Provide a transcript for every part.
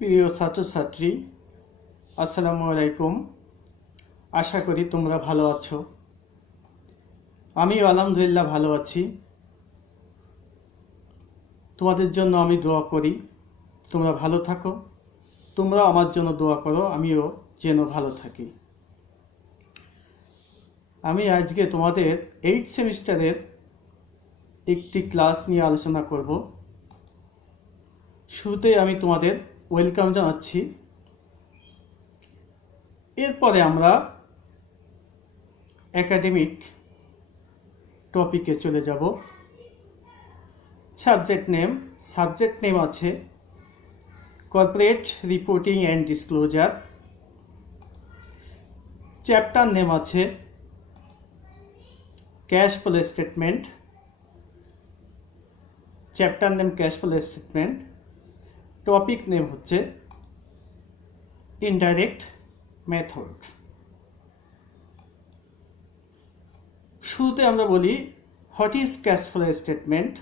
প্রিয় ছাত্রছাত্রী, আসসালামু আলাইকুম। আশা করি তোমরা ভালো আছো। আমিও আলহামদুলিল্লাহ ভালো আছি। তোমাদের জন্য আমি দোয়া করি তোমরা ভালো থাকো, তোমরাও আমার জন্য দোয়া করো আমিও যেন ভালো থাকি। আমি আজকে তোমাদের 8 সেমিস্টারের একটি ক্লাস নিয়ে আলোচনা করব। শুরুতেই আমি তোমাদের ওয়েলকাম জানাচ্ছি। এরপরে আমরা একাডেমিক টপিকে চলে যাব। সাবজেক্ট নেম আছে corporate reporting and disclosure. Chapter name আছে cash flow statement. Topic name হচ্ছে ইনডাইরেক্ট মেথড। শুরুতে আমরা বলি what is cash flow statement.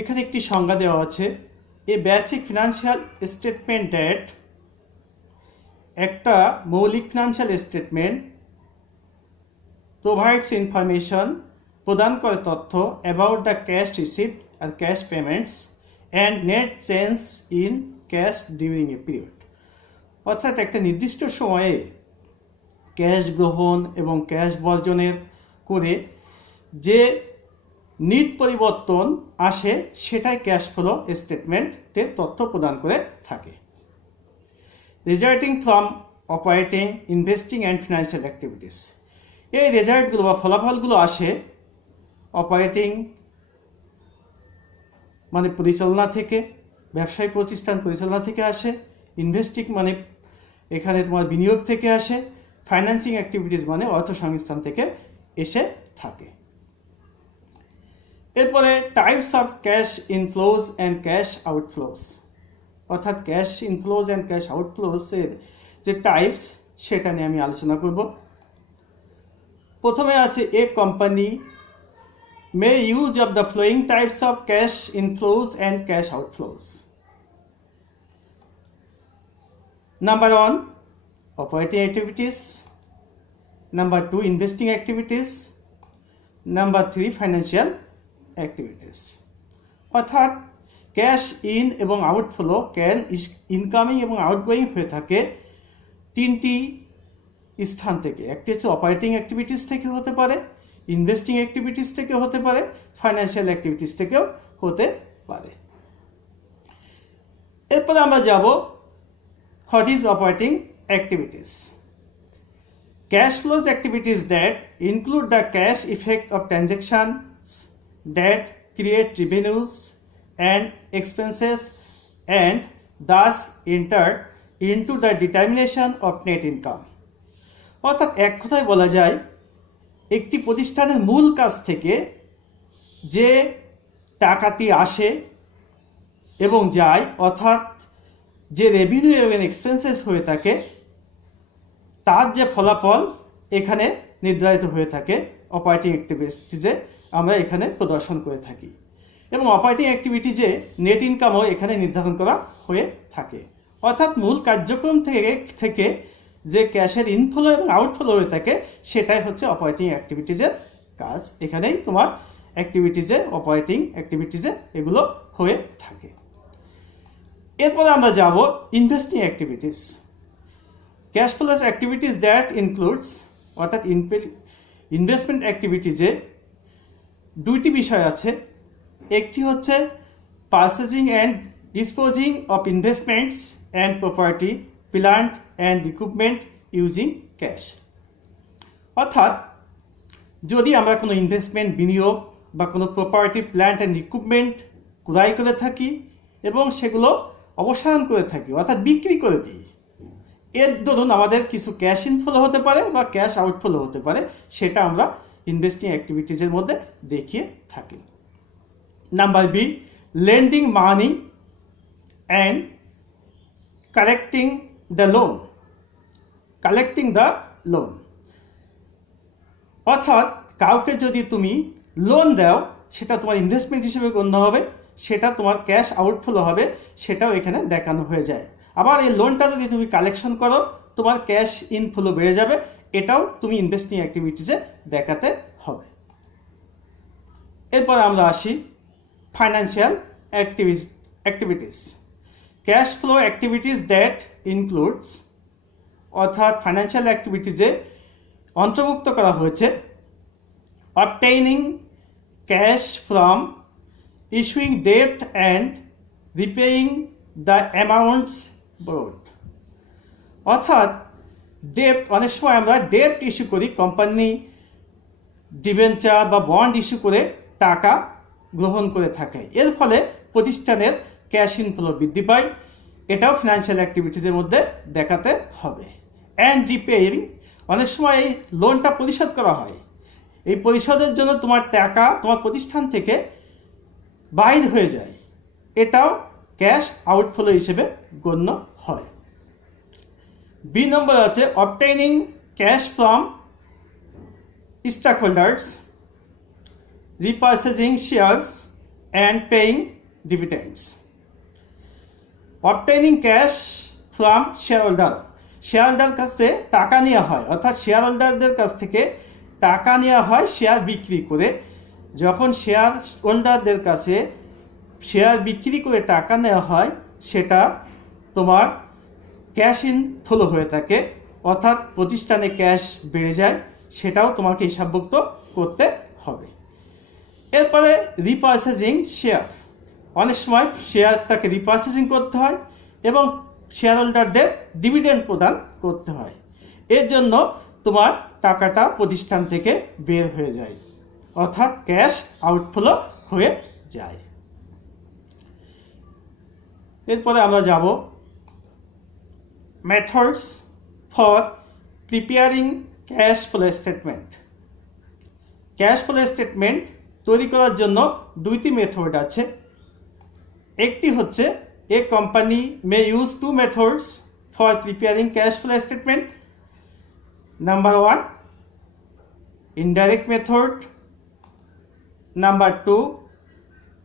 এখানে একটি সংজ্ঞা দেওয়া আছে, a basic financial statement that, একটা মৌলিক ফিনান্সিয়াল স্টেটমেন্ট প্রোভাইডস ইনফরমেশন, প্রদান করে তথ্য অ্যাবাউট দ্য ক্যাশ রিসিপ্ট আর cash payments and net change in cash during a period. অর্থাৎ একটা নির্দিষ্ট সময়ে ক্যাশ গ্রহণ এবং ক্যাশ বর্জনের করে যে নিট পরিবর্তন আসে সেটাই ক্যাশ ফ্লো স্টেটমেন্টের তথ্য প্রদান করে থাকে। Resulting from operating, investing and financial activities. এই রেজাল্টগুলো বা ফলাফলগুলো আসে অপারেটিং মানে পরিচালনা থেকে, ব্যবসায়িক প্রতিষ্ঠান পরিচালনা থেকে আসে। ইনভেস্টিং মানে এখানে তোমার বিনিয়োগ থেকে আসে। ফাইন্যান্সিং অ্যাক্টিভিটিস মানে অর্থ সংস্থান থেকে এসে থাকে। এরপরে types of cash inflows and cash outflows. অর্থাৎ ক্যাশ ইনফ্লোজ অ্যান্ড ক্যাশ আউটফ্লোজের যে টাইপস সেটা নিয়ে আমি আলোচনা করব। প্রথমে আছে a company may use of the following types of cash inflows and cash outflows. Number 1, operating activities. Number 2, investing activities. Number 3, financial activities. অর্থাৎ ক্যাশ ইন এবং আউটফ্লো, ক্যাশ ইনকামিং এবং আউটগোয়িং হয়ে থাকে তিনটি স্থান থেকে। একটি হচ্ছে অপারেটিং অ্যাক্টিভিটিস থেকে হতে পারে, ইনভেস্টিং অ্যাক্টিভিটিস থেকে হতে পারে, ফাইন্যান্সিয়াল অ্যাক্টিভিটিস থেকেও হতে পারে। এরপরে আমরা যাব what is operating activities. Cash flows activities that include the cash effect of transactions that create revenues and expenses and thus enter into the determination of net income. অর্থাৎ এক কথায় বলা যায় একটি প্রতিষ্ঠানের মূল কাজ থেকে যে টাকাটি আসে এবং যায়, অর্থাৎ যে রেভিনিউ এবং এক্সপেন্সেস হয়ে থাকে তার যে ফলাফল এখানে নির্ধারিত হয়ে থাকে অপারেটিং অ্যাক্টিভিটিজে আমরা এখানে প্রদর্শন করে থাকি। এবং অপারেটিং অ্যাক্টিভিটিজে নেট ইনকামও এখানে নির্ধারণ করা হয়ে থাকে। অর্থাৎ মূল কার্যক্রম থেকে যে ক্যাশের ইনফ্লো এবং আউটফ্লো হয়ে থাকে সেটাই হচ্ছে অপারেটিং অ্যাক্টিভিটিজের কাজ। এখানেই তোমার অপারেটিং অ্যাক্টিভিটিজে এগুলো হয়ে থাকে। এরপরে আমরা যাব investing activities. Cash flows activities that includes, অর্থাৎ ইনভেস্টমেন্ট অ্যাক্টিভিটিজে দুইটি বিষয় আছে। একটি হচ্ছে purchasing and disposing of investments and property, plant and equipment using cash. অর্থাৎ যদি আমরা কোনো ইনভেস্টমেন্ট, বিনিয়োগ বা কোনো প্রপার্টি, প্ল্যান্ট অ্যান্ড ইকুইপমেন্ট ক্রয় করে থাকি এবং সেগুলো অবসান করে থাকি, অর্থাৎ বিক্রি করে দিই, এর দরুন আমাদের কিছু ক্যাশ ইনফ্লো হতে পারে বা ক্যাশ আউটফ্লো হতে পারে, সেটা আমরা ইনভেস্টিং অ্যাক্টিভিটিজের মধ্যে দেখিয়ে থাকি। Number B, lending money and collecting the loan. অর্থাৎ কাউকে যদি তুমি লোন দাও সেটা তোমার ইনভেস্টমেন্ট হিসেবে গণ্য হবে, সেটা তোমার ক্যাশ আউটফ্লো হবে, সেটাও এখানে দেখানো হয়ে যায়। আবার এই লোনটা যদি তুমি কালেকশন করো তোমার ক্যাশ ইনফ্লো বেড়ে যাবে, এটাও তুমি ইনভেস্টিং অ্যাক্টিভিটিসে দেখাতে হবে। এরপর আমরা আসি financial activities. Cash flow activities that includes, অর্থাৎ ফাইন্যান্সিয়াল অ্যাক্টিভিটিসে অন্তর্ভুক্ত করা হয়েছে obtaining cash from issuing debt and repaying the amounts borrowed. অর্থাৎ ডেট, অনেক সময় আমরা ডেট ইস্যু করি, কোম্পানি ডিবেঞ্চার বা বন্ড ইস্যু করে টাকা গ্রহণ করে থাকে, এর ফলে প্রতিষ্ঠানের ক্যাশ ইনফ্লো বৃদ্ধি পায়, এটাও ফিনান্সিয়াল অ্যাক্টিভিটিসের মধ্যে দেখাতে হবে। অ্যান্ড রিপেইং, অনেক সময় এই লোনটা পরিশোধ করা হয়, এই পরিশোধের জন্য তোমার টাকা তোমার প্রতিষ্ঠান থেকে বাইর হয়ে যায়, এটাও ক্যাশ আউটফ্লো হিসেবে গণ্য হয়। বি নম্বর আছে obtaining cash from stockholders, repurchasing shares and paying dividends. Obtaining cash from shareholder, shareholder কাছ থেকে টাকা নেওয়া হয়, অর্থাৎ শেয়ারহোল্ডারদের কাছ থেকে টাকা নেওয়া হয় শেয়ার বিক্রি করে। যখন শেয়ার হোল্ডারদের কাছে শেয়ার বিক্রি করে টাকা নেওয়া হয় সেটা তোমার ক্যাশ ইনফ্লো হয়ে থাকে, অর্থাৎ প্রতিষ্ঠানে ক্যাশ বেড়ে যায়, সেটাও তোমাকে হিসাবভুক্ত করতে হবে। এরপরে রিপারচেজিং শেয়ার, অনেক সময় শেয়ারটাকে রিপারচেজিং করতে হয় এবং শেয়ার হোল্ডারদের ডিভিডেন্ড প্রদান করতে হয়, এর জন্য তোমার টাকাটা প্রতিষ্ঠান থেকে বের হয়ে যায়, অর্থাৎ ক্যাশ আউটফ্লো হয়ে যায়। এরপরে আমরা যাব methods for preparing cash flow statement. Cash flow statement তৈরি করার জন্য দুইটি মেথড আছে। একটি হচ্ছে a company may use two methods for preparing cash flow statement. Number 1 indirect method, number 2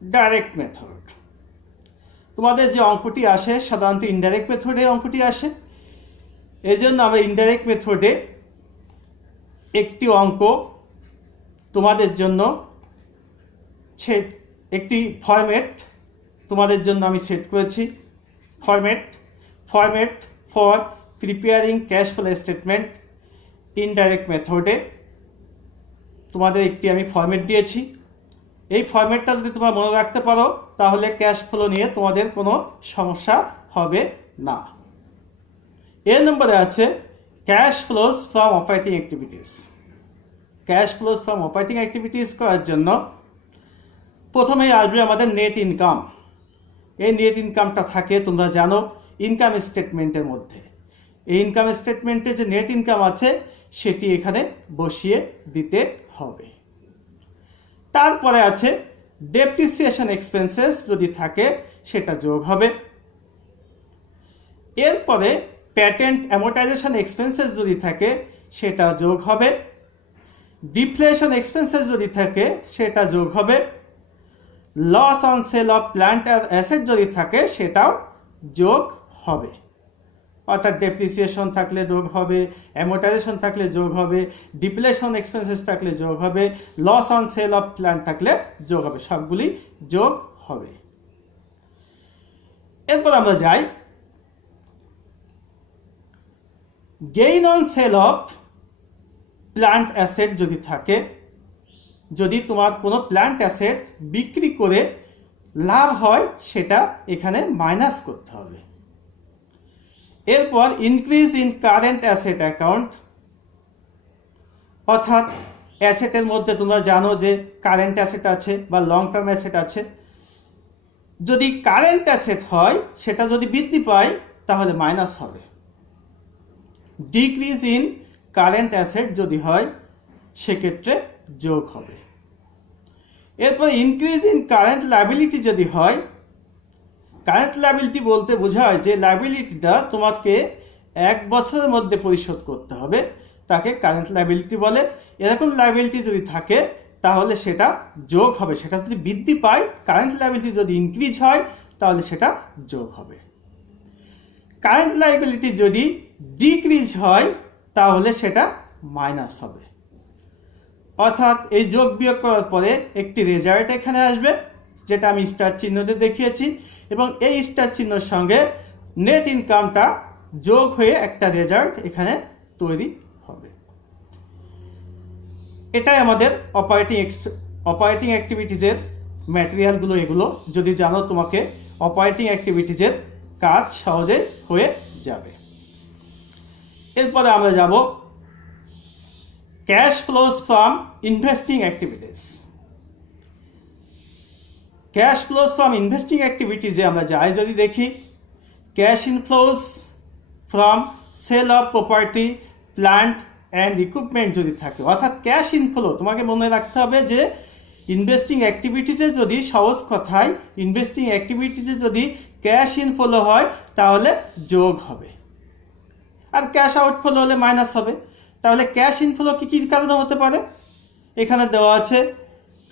direct method. তোমাদের যে অঙ্কটি আসে সাধারণত ইনডাইরেক্ট মেথডে অঙ্কটি আসে, এই জন্য আমরা ইনডাইরেক্ট মেথডে একটি অঙ্ক তোমাদের জন্য একটি ফরম্যাট তোমাদের জন্য আমি সেট করেছি। Format for preparing cash flow statement indirect মেথডে তোমাদের একটি আমি ফরম্যাট দিয়েছি। এই ফরম্যাটটা যদি তোমরা মনে রাখতে পারো তাহলে ক্যাশ ফ্লো নিয়ে তোমাদের কোনো সমস্যা হবে না। এর নম্বরে আছে cash flows from operating activities. Cash flows from operating activities করার জন্য প্রথমেই আসবে আমাদের নেট ইনকাম। এই নেট ইনকামটা থাকে তোমরা জানো ইনকাম স্টেটমেন্টের মধ্যে। এই ইনকাম স্টেটমেন্টে যে নেট ইনকাম আছে সেটি এখানে বসিয়ে দিতে হবে। তারপরে আছে ডেপ্রিসিয়েশন এক্সপেন্সেস যদি থাকে সেটা যোগ হবে। এরপরে প্যাটেন্ট অ্যামোর্টাইজেশন এক্সপেন্সেস যদি থাকে সেটা যোগ হবে। ডিপ্লেশন এক্সপেন্সেস যদি থাকে সেটা যোগ হবে। Loss on sale of plant আর অ্যাসেট যদি থাকে সেটাও যোগ হবে। অর্থাৎ ডেপ্রিসিয়েশন থাকলে যোগ হবে, অ্যামোর্টাইজেশন থাকলে যোগ হবে, ডিপ্লেশন এক্সপেন্সেস থাকলে যোগ হবে, loss on sale of plant থাকলে যোগ হবে, সবগুলি যোগ হবে। এরপর আমরা যাই gain on sale of plant asset যদি থাকে, যদি তোমার কোনো প্ল্যান্ট অ্যাসেট বিক্রি করে লাভ হয় সেটা এখানে মাইনাস করতে হবে। এরপর increase in current asset account, অর্থাৎ অ্যাসেটের মধ্যে তোমরা জানো যে কারেন্ট অ্যাসেট আছে বা লং টার্ম অ্যাসেট আছে, যদি কারেন্ট অ্যাসেট হয় সেটা যদি বৃদ্ধি পায় তাহলে মাইনাস হবে। ডিক্রিজ ইন কারেন্ট অ্যাসেট যদি হয় সেক্ষেত্রে যোগ হবে। এরপর ইনক্রিজ ইন কারেন্ট লায়াবিলিটি যদি হয়, কারেন্ট লায়াবিলিটি বলতে বোঝায় যে লায়াবিলিটিটা তোমাকে 1 বছরের মধ্যে পরিশোধ করতে হবে, তাকে কারেন্ট লায়াবিলিটি বলে। এরকম লায়াবিলিটি যদি থাকে তাহলে সেটা যোগ হবে। সেটা যদি বৃদ্ধি পায়, কারেন্ট লায়াবিলিটি যদি ইনক্রিজ হয় তাহলে সেটা যোগ হবে। কারেন্ট লায়াবিলিটি যদি ডিক্রিজ হয় তাহলে সেটা মাইনাস হবে। অর্থাৎ এই যোগ বিয়োগ করার পরে একটি রেজাল্ট এখানে আসবে, যেটা আমি স্টার চিহ্ন দিয়ে দেখিয়েছি, এবং এই স্টার চিহ্নের সঙ্গে নেট ইনকামটা যোগ হয়ে একটা রেজাল্ট এখানে তৈরি হবে। এটাই আমাদের অপারেটিং অ্যাক্টিভিটিজের ম্যাটেরিয়ালগুলো। এগুলো যদি জানো, তোমাকে অপারেটিং অ্যাক্টিভিটিজের কাজ সহজে হয়ে যাবে। এরপরে আমরা যাব cash flows from investing activities. Cash flows from investing অ্যাক্টিভিটিজে আমরা যাই, যদি দেখি cash inflows from sale of property, plant and equipment যদি থাকে, অর্থাৎ ক্যাশ ইনফ্লো, তোমাকে মনে রাখতে হবে যে ইনভেস্টিং অ্যাক্টিভিটিসে যদি, সহজ কথায় ইনভেস্টিং অ্যাক্টিভিটিসে যদি ক্যাশ ইনফ্লো হয় তাহলে যোগ হবে, আর ক্যাশ আউটফ্লো হলে মাইনাস হবে। তাহলে ক্যাশ ইনফ্লো কী কী কারণে হতে পারে? এখানে দেওয়া আছে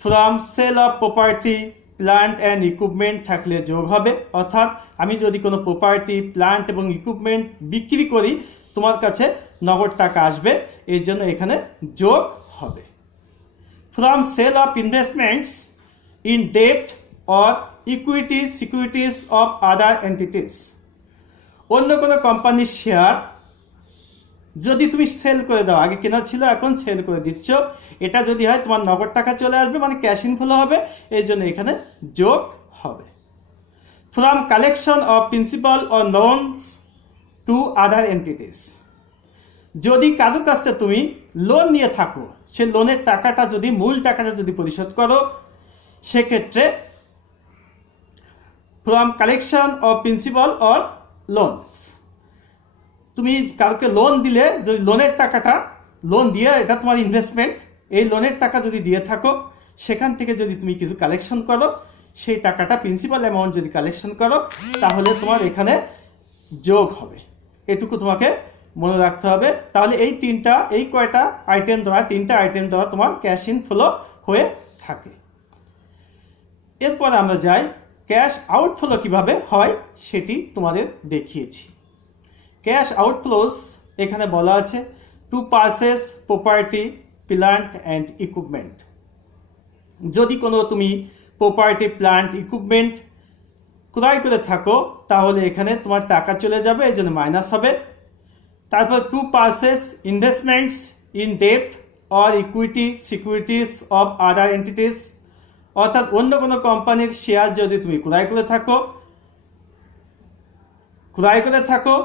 from sale of property, plant and equipment থাকলে যোগ হবে। অর্থাৎ আমি যদি কোনো প্রপার্টি, প্ল্যান্ট এবং ইকুইপমেন্ট বিক্রি করি, তোমার কাছে নগদ টাকা আসবে, এর জন্য এখানে যোগ হবে। From sale of investments in debt or equity securities of other entities, অন্য কোনো কোম্পানির শেয়ার যদি তুমি সেল করে দাও, আগে কেনা ছিল এখন সেল করে দিচ্ছ, এটা যদি হয় তোমার নগদ টাকা চলে আসবে, মানে ক্যাশ ইনফ্লো হবে, এই জন্য এখানে যোগ হবে। From collection of principal or loans to other entities, যদি কারো কাছ থেকে তুমি লোন নিয়ে থাকো, সে লোনের টাকাটা যদি, মূল টাকাটা যদি পরিশোধ করো, সেক্ষেত্রে from collection of principal or loans, তুমি কাউকে লোন দিলে, যদি লোনের টাকাটা, লোন দিয়ে, এটা তোমার ইনভেস্টমেন্ট, এই লোনের টাকা যদি দিয়ে থাকো, সেখান থেকে যদি তুমি কিছু কালেকশন করো, সেই টাকাটা প্রিন্সিপাল অ্যামাউন্ট যদি কালেকশন করো, তাহলে তোমার এখানে যোগ হবে। এটুকু তোমাকে মনে রাখতে হবে। তাহলে এই কয়টা আইটেম দ্বারা, তিনটা আইটেম দ্বারা তোমার ক্যাশ ইনফ্লো হয়ে থাকে। এরপর আমরা যাই ক্যাশ আউটফ্লো কিভাবে হয়, সেটি তোমাদের দেখিয়েছি। ক্যাশ আউটফ্লোস এখানে বলা আছে two purchase property, plant and equipment. যদি কোনো তুমি প্রপার্টি, প্ল্যান্ট, ইকুইপমেন্ট ক্রয় করে থাকো, তাহলে এখানে তোমার টাকা চলে যাবে, এই জন্য মাইনাস হবে। তারপর to purchase investments in debt or equity securities of other entities, অর্থাৎ অন্য কোনো কোম্পানির শেয়ার যদি তুমি ক্রয় করে থাকো,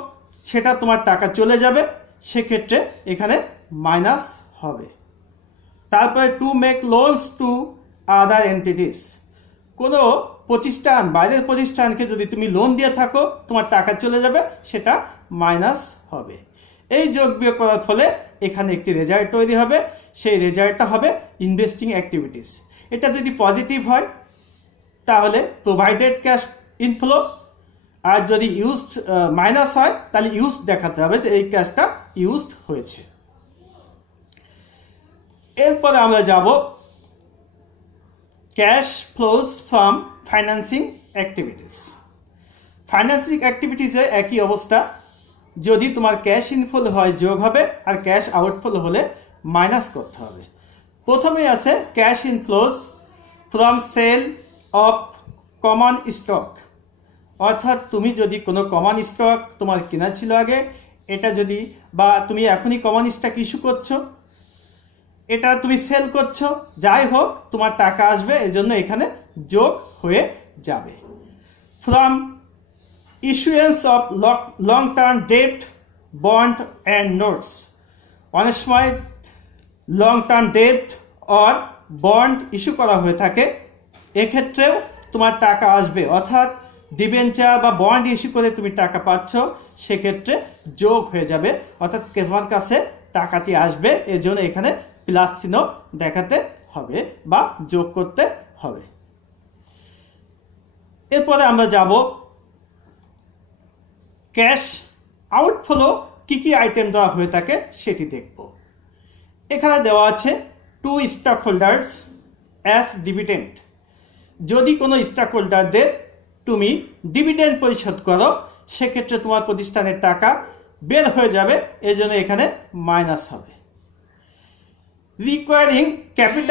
সেটা তোমার টাকা চলে যাবে, সেক্ষেত্রে এখানে মাইনাস হবে। তারপরে to make loans to other entities, কোনো প্রতিষ্ঠান, বাইরের প্রতিষ্ঠানকে যদি তুমি লোন দিয়ে থাকো, তোমার টাকা চলে যাবে, সেটা মাইনাস হবে। এই যোগ বিয়োগ করার ফলে এখানে একটি রেজাল্ট তৈরি হবে, সেই রেজাল্টটা হবে ইনভেস্টিং অ্যাক্টিভিটিস। এটা যদি পজিটিভ হয় তাহলে প্রোভাইডেড ক্যাশ ইনফ্লো, আর যদি ইউজড মাইনাস হয় তাহলে ইউজড দেখাতে হবে যে এই ক্যাশটা ইউজড হয়েছে। এরপরে আমরা যাব cash flows from financing activities. Financing অ্যাক্টিভিটিসে একই অবস্থা, যদি তোমার ক্যাশ ইনফ্লো হয় যোগ হবে, আর ক্যাশ আউটফ্লো হলে মাইনাস করতে হবে। প্রথমে আছে cash inflows from sale of common stock, অর্থাৎ তুমি যদি কোনো কমন স্টক তোমার কেনা ছিল আগে, এটা যদি, বা তুমি এখনই কমন স্টক ইস্যু করছো, এটা তুমি সেল করছো, যাই হোক তোমার টাকা আসবে, এই জন্য এখানে যোগ হয়ে যাবে। From issuance of long term debt, bond and notes, অনেক সময় long term debt or bond issue করা হয়ে থাকে, এক্ষেত্রেও তোমার টাকা আসবে, অর্থাৎ ডিবেঞ্চার বা বন্ড ইস্যু করে তুমি টাকা পাচ্ছ, সেক্ষেত্রে যোগ হয়ে যাবে, অর্থাৎ তোমার কাছে টাকাটি আসবে, এর জন্য এখানে প্লাস চিহ্ন দেখাতে হবে বা যোগ করতে হবে। এরপরে আমরা যাব ক্যাশ আউটফ্লো কি কি আইটেম দেওয়া হয়ে থাকে সেটি দেখব। এখানে দেওয়া আছে to stock holders as dividend. যদি কোনো স্টক হোল্ডারদের তুমি ডিভিডেন্ড পরিশোধ করো, সেক্ষেত্রে তোমার প্রতিষ্ঠানের টাকা বের হয়ে যাবে, এই জন্য এখানে মাইনাস হবে। Recurring capital